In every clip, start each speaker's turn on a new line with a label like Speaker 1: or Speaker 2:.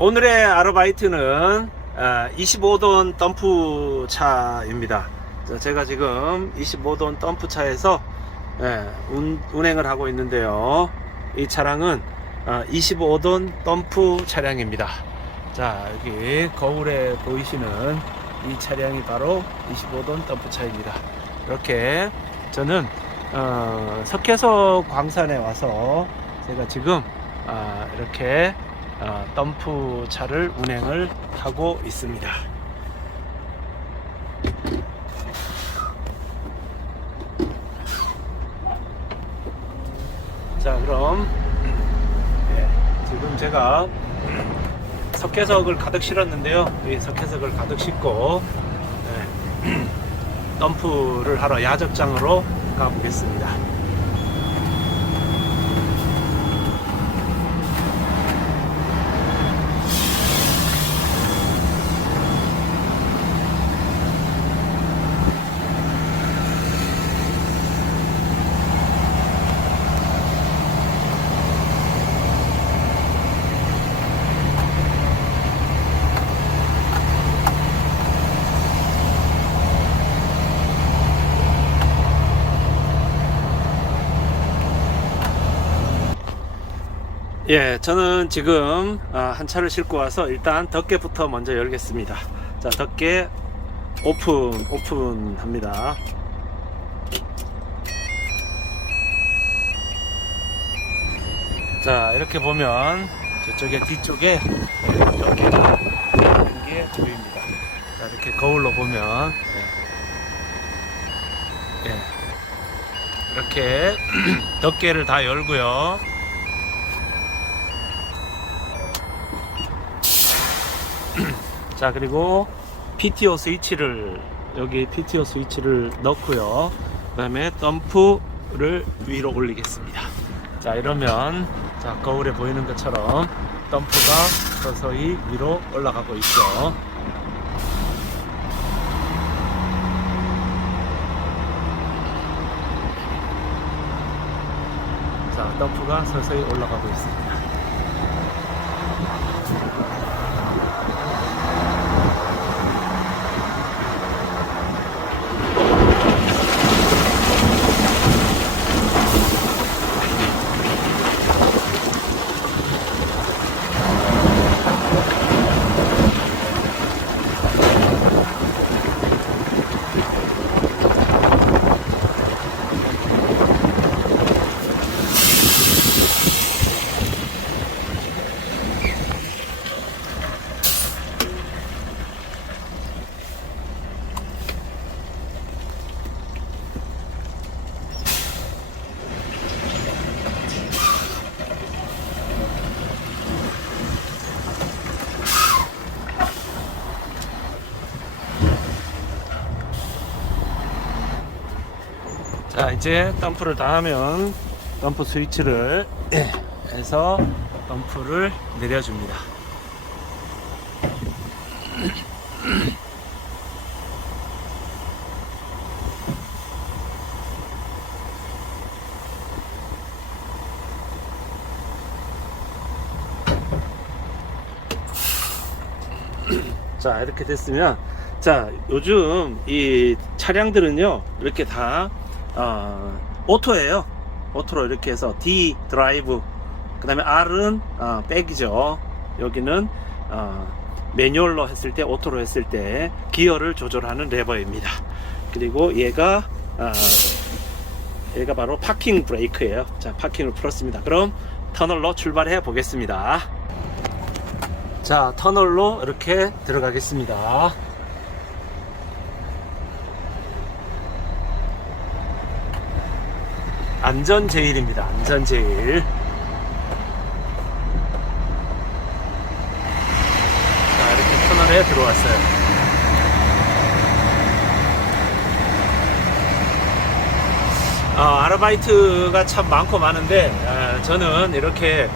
Speaker 1: 오늘의 아르바이트는 25돈 덤프 차입니다. 자, 제가 지금 25돈 덤프 차에서 예, 운, 운행을 하고 있는데요. 이 차량은 25돈 덤프 차량입니다. 자, 여기 거울에 보이시는 이 차량이 바로 25돈 덤프 차입니다. 이렇게 저는 어, 석회서 광산에 와서 제가 지금 아, 이렇게 어, 덤프 차를 운행을 하고 있습니다. 자, 그럼 예, 지금 제가 석회석을 가득 실었는데요. 이 석회석을 가득 싣고 예, 덤프를 하러 야적장으로 가보겠습니다. 예, 저는 지금 아, 한 차를 싣고 와서 일단 덮개부터 먼저 열겠습니다. 자, 덮개 오픈, 오픈합니다. 자, 이렇게 보면 저쪽에 뒤쪽에 덮개가 있는 게 보입니다. 자, 이렇게 거울로 보면 예. 예. 이렇게 덮개를 다 열고요. 자 그리고 PTO 스위치를 여기 PTO 스위치를 넣고요. 그 다음에 덤프를 위로 올리겠습니다. 자 이러면 자 거울에 보이는 것처럼 덤프가 서서히 위로 올라가고 있죠. 자 덤프가 서서히 올라가고 있습니다 자 이제 덤프를 다 하면 덤프 스위치를 예, 해서 덤프를 내려줍니다. 자 이렇게 됐으면 자 요즘 이 차량들은요 이렇게 다 어, 오토예요. 오토로 이렇게 해서 D 드라이브 그 다음에 R은 어, 백이죠. 여기는 어, 매뉴얼로 했을 때 오토로 했을 때 기어를 조절하는 레버입니다. 그리고 얘가 어, 얘가 바로 파킹 브레이크예요. 자 파킹을 풀었습니다. 그럼 터널로 출발해 보겠습니다. 자 터널로 이렇게 들어가겠습니다 안전 제일입니다. 안전 제일. 자 이렇게 터널에 들어왔어요. 어, 아르바이트가 참 많고 많은데 에, 저는 이렇게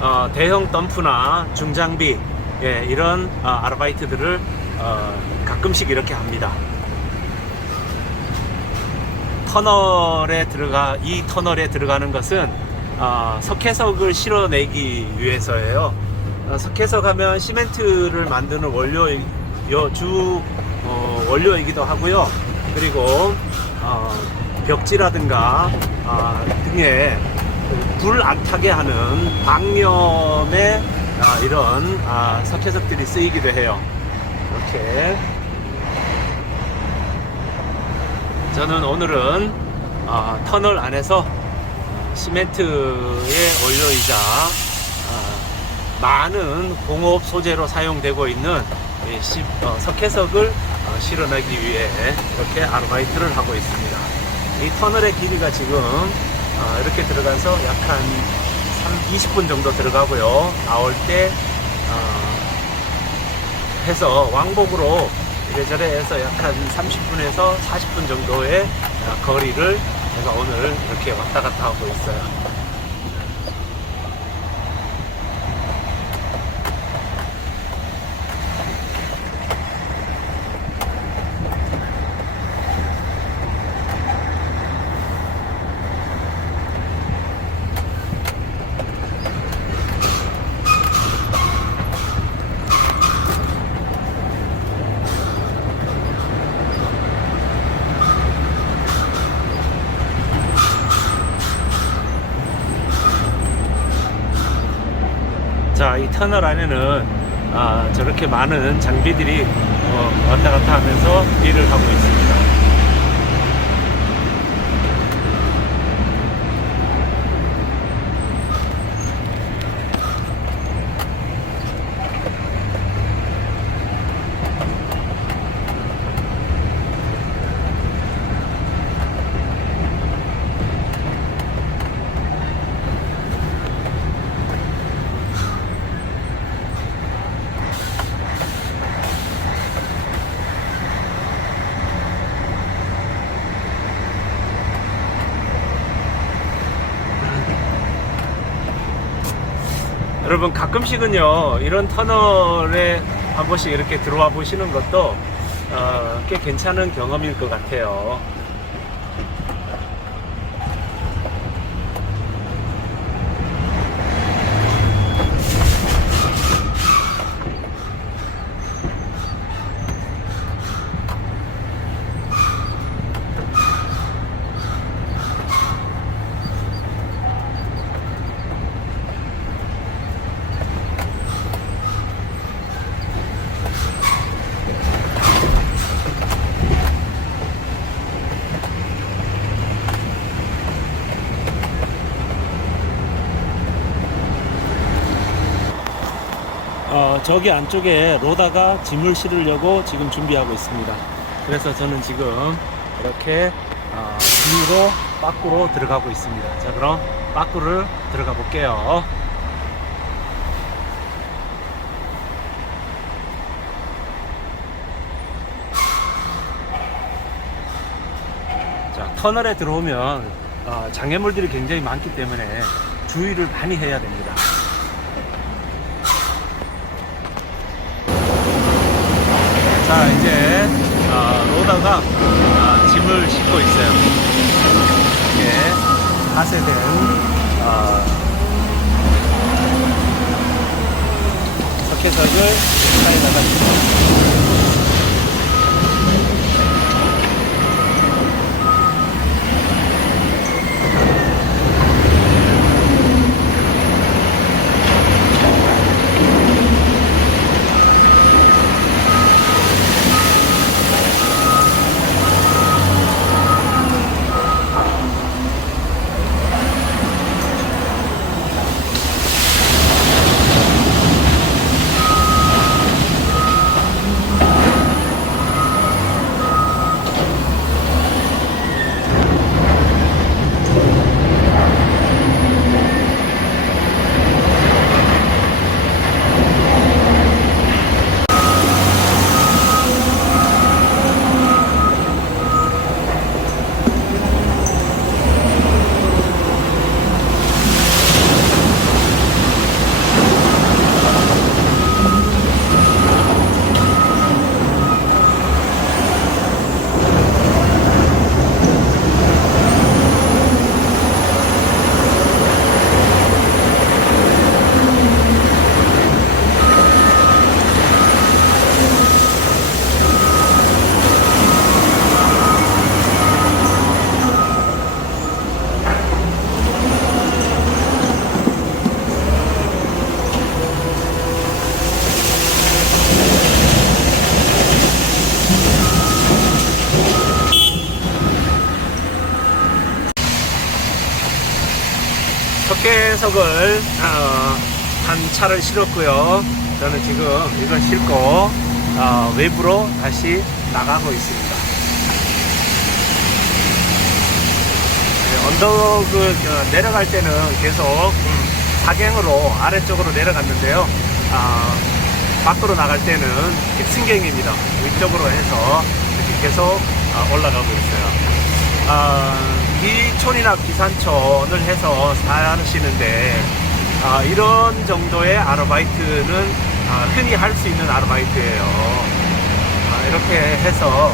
Speaker 1: 어, 대형 덤프나 중장비 예, 이런 어, 아르바이트들을 어, 가끔씩 이렇게 합니다. 터널에 들어가 이 터널에 들어가는 것은 어, 석회석을 실어내기 위해서예요. 어, 석회석 하면 시멘트를 만드는 원료 주 어, 원료이기도 하고요. 그리고 어, 벽지라든가 아, 등에 불 안 타게 하는 방염에 아, 이런 아, 석회석들이 쓰이기도 해요. 이렇게 저는 오늘은 아, 터널 안에서 시멘트의 원료이자 아, 많은 공업 소재로 사용되고 있는 이 시- 어, 석회석을 어, 실현하기 위해 이렇게 아르바이트를 하고 있습니다. 이 터널의 길이가 지금 어, 이렇게 들어가서 약 한 20분 정도 들어가고요. 나올 때 어, 해서 왕복으로 이래저래 해서 약 한 30분에서 40분 정도의 어, 거리를 제가 오늘 이렇게 왔다 갔다 하고 있어요. 자, 이 터널 안에는 아, 저렇게 많은 장비들이 어, 왔다 갔다 하면서 일을 하고 있습니다. 여러분 가끔씩은요 이런 터널에 한 번씩 이렇게 들어와 보시는 것도 어, 꽤 괜찮은 경험일 것 같아요. 어, 저기 안쪽에 로다가 짐을 실으려고 지금 준비하고 있습니다. 그래서 저는 지금 이렇게 어, 뒤로 밖으로 들어가고 있습니다. 자, 그럼 밖으로 들어가 볼게요. 자, 터널에 들어오면 어, 장애물들이 굉장히 많기 때문에 주의를 많이 해야 됩니다. 자 이제 어, 로다가 어, 짐을 싣고 있어요. 이렇게 파쇄된 어, 석회석을 집어 적 폐석을 어, 한 차를 실었고요. 저는 지금 이걸 싣고 어, 외부로 다시 나가고 있습니다. 네, 언덕을 어, 내려갈 때는 계속 음, 사경으로 아래쪽으로 내려갔는데요. 아, 밖으로 나갈 때는 승경입니다. 위쪽으로 해서 이렇게 계속 어, 올라가고 있어요. 아, 기촌이나 기산촌을 해서 사시는데 아, 이런 정도의 아르바이트는 아, 흔히 할 수 있는 아르바이트예요. 아, 이렇게 해서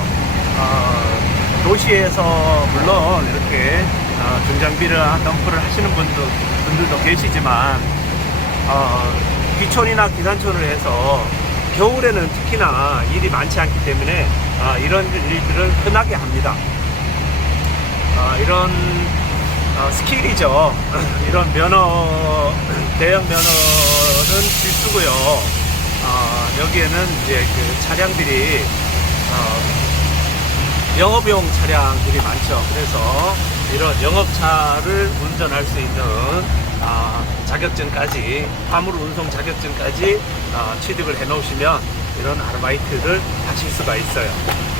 Speaker 1: 어, 도시에서 물론 이렇게 어, 중장비를 덤프를 하시는 분도, 분들도 계시지만 어, 귀촌이나 기산촌을 해서 겨울에는 특히나 일이 많지 않기 때문에 아, 이런 일들을 흔하게 합니다. 아, 이런 어, 스킬이죠. 이런 면허, 대형 면허는 필수고요. 어, 여기에는 이제 그 차량들이 어, 영업용 차량들이 많죠. 그래서 이런 영업차를 운전할 수 있는 아, 자격증까지 화물 운송 자격증까지 아, 취득을 해 놓으시면 이런 아르바이트를 하실 수가 있어요.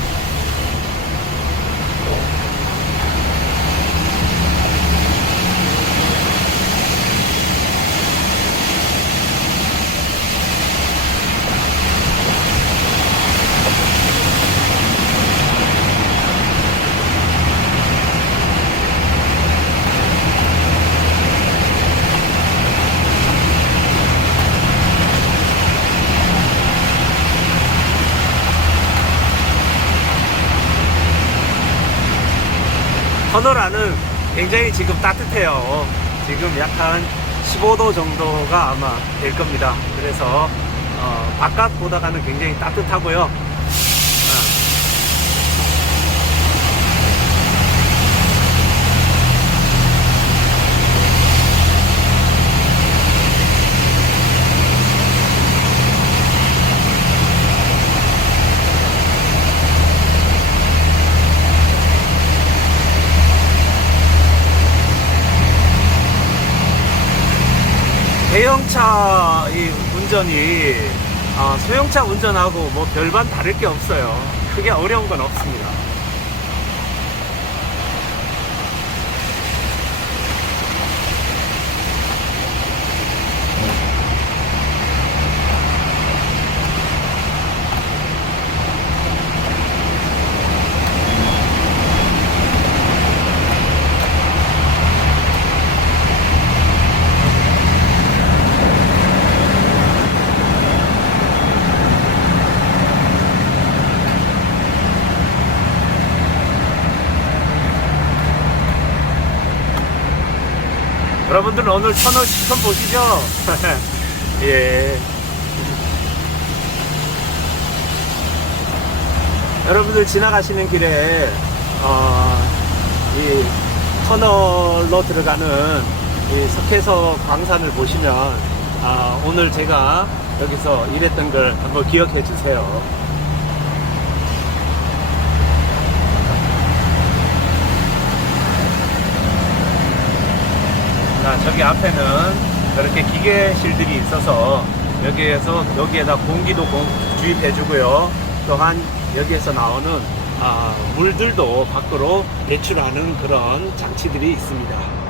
Speaker 1: 안은 굉장히 지금 따뜻해요. 지금 약 한 15도 정도가 아마 될 겁니다. 그래서 어, 바깥 보다가는 굉장히 따뜻하고요. 대형차 이 운전이 아, 소형차 운전하고 뭐 별반 다를 게 없어요. 크게 어려운 건 없습니다. 여러분들은 오늘 터널 시선 보시죠? 예. 여러분들 지나가시는 길에, 어, 이 터널로 들어가는 이 석회서 광산을 보시면, 아, 오늘 제가 여기서 일했던 걸 한번 기억해 주세요. 자, 저기 앞에는 저렇게 기계실들이 있어서 여기에서 여기에다 공기도 공- 주입해 주고요. 또한 여기에서 나오는 아, 물들도 밖으로 배출하는 그런 장치들이 있습니다.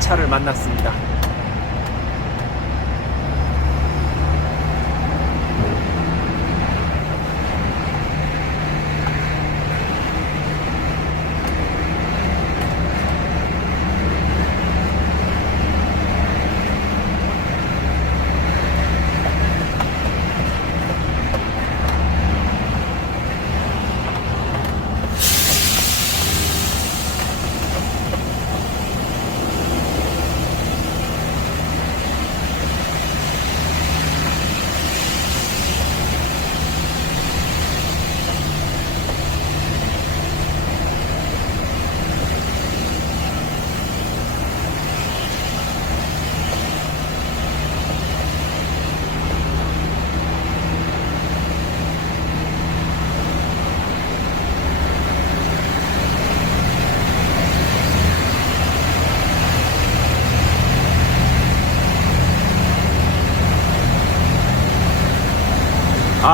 Speaker 2: 차를 만났습니다.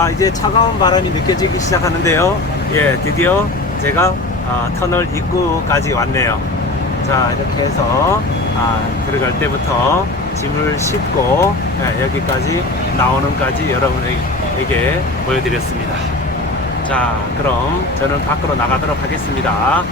Speaker 2: 아 이제 차가운 바람이 느껴지기 시작하는데요. 예, 드디어 제가 아, 터널 입구까지 왔네요. 자 이렇게 해서 아, 들어갈 때부터 짐을 싣고 예, 여기까지 나오는까지 여러분에게 보여드렸습니다. 자 그럼 저는 밖으로 나가도록 하겠습니다.